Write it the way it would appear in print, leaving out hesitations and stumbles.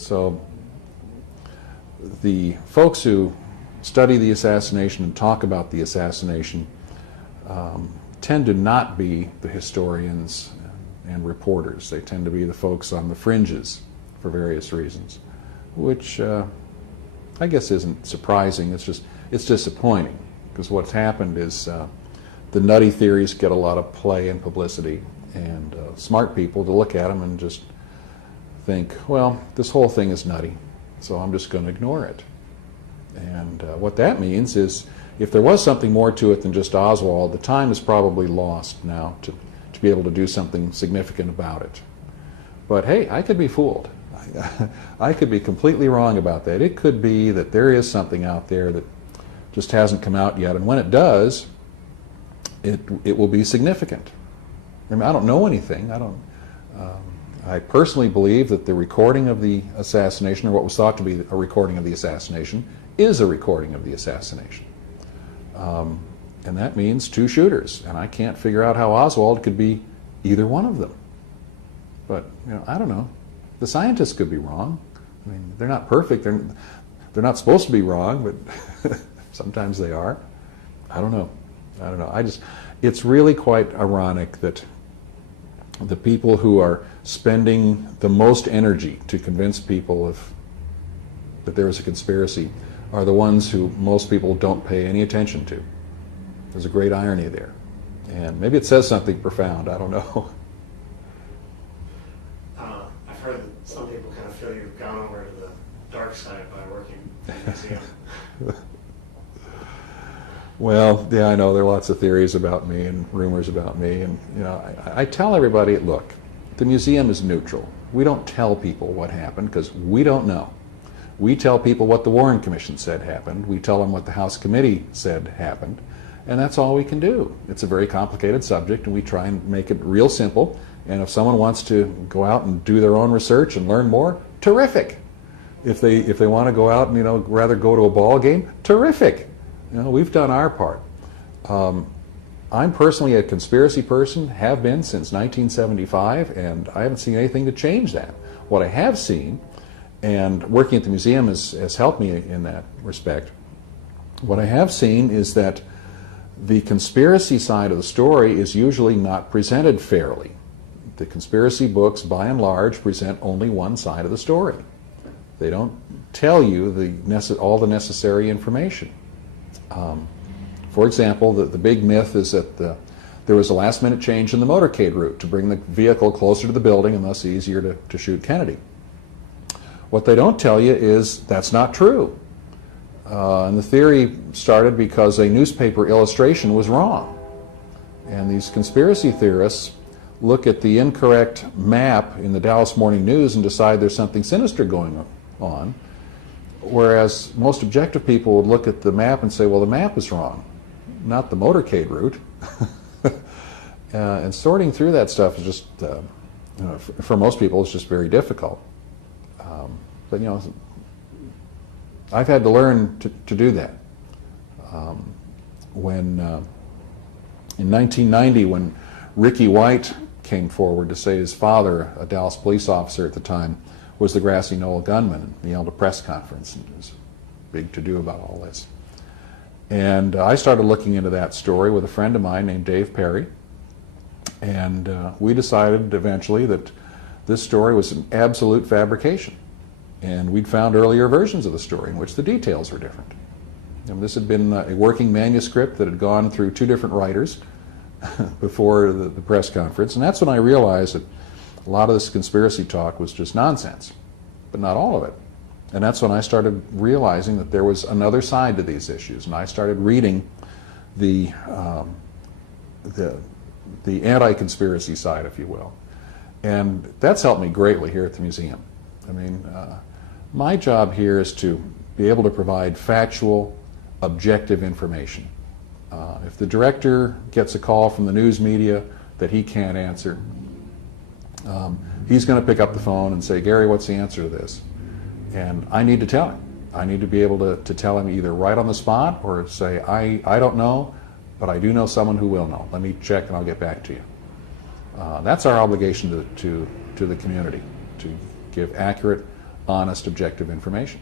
So the folks who study the assassination and talk about the assassination tend to not be the historians and reporters. They tend to be the folks on the fringes for various reasons, which I guess isn't surprising. It's disappointing, because what's happened is the nutty theories get a lot of play and publicity, and smart people to look at them and just think, well, this whole thing is nutty, so I'm just going to ignore it. And what that means is, if there was something more to it than just Oswald, the time is probably lost now to be able to do something significant about it. But hey, I could be fooled. I could be completely wrong about that. It could be that there is something out there that just hasn't come out yet, and when it does, it will be significant. I mean, I don't know anything. I personally believe that the recording of the assassination, or what was thought to be a recording of the assassination, is a recording of the assassination. And that means two shooters, and I can't figure out how Oswald could be either one of them. But I don't know. The scientists could be wrong. I mean, they're not perfect. They're not supposed to be wrong, but sometimes they are. I don't know. It's really quite ironic that the people who are spending the most energy to convince people that there is a conspiracy are the ones who most people don't pay any attention to. There's a great irony there. And maybe it says something profound. I don't know. I've heard that some people kind of feel you've gone over to the dark side by working in the museum. Well, yeah, I know there are lots of theories about me and rumors about me, and I tell everybody, look, the museum is neutral. We don't tell people what happened because we don't know. We tell people what the Warren Commission said happened. We tell them what the House Committee said happened, and that's all we can do. It's a very complicated subject, and we try and make it real simple. And if someone wants to go out and do their own research and learn more, terrific. If they want to go out and rather go to a ball game, terrific. We've done our part. I'm personally a conspiracy person, have been since 1975, and I haven't seen anything to change that. What I have seen, and working at the museum has helped me in that respect, what I have seen is that the conspiracy side of the story is usually not presented fairly. The conspiracy books, by and large, present only one side of the story. They don't tell you all the necessary information. For example, the big myth is that there was a last-minute change in the motorcade route to bring the vehicle closer to the building and thus easier to shoot Kennedy. What they don't tell you is that's not true. And the theory started because a newspaper illustration was wrong. And these conspiracy theorists look at the incorrect map in the Dallas Morning News and decide there's something sinister going on, whereas most objective people would look at the map and say, well, the map is wrong, not the motorcade route. And sorting through that stuff is just, for most people, it's just very difficult. But I've had to learn to do that. In 1990, when Ricky White came forward to say his father, a Dallas police officer at the time, was the Grassy Knoll gunman, he held a press conference, and there was a big to-do about all this. And I started looking into that story with a friend of mine named Dave Perry, and we decided eventually that this story was an absolute fabrication. And we'd found earlier versions of the story in which the details were different. And this had been a working manuscript that had gone through two different writers before the press conference, and that's when I realized that a lot of this conspiracy talk was just nonsense, but not all of it. And that's when I started realizing that there was another side to these issues, and I started reading the anti-conspiracy side, if you will. And that's helped me greatly here at the museum. I mean, my job here is to be able to provide factual, objective information. If the director gets a call from the news media that he can't answer, he's going to pick up the phone and say, Gary, what's the answer to this? And I need to tell him. I need to be able to tell him either right on the spot or say, I don't know, but I do know someone who will know. Let me check and I'll get back to you. That's our obligation to the community, to give accurate, honest, objective information.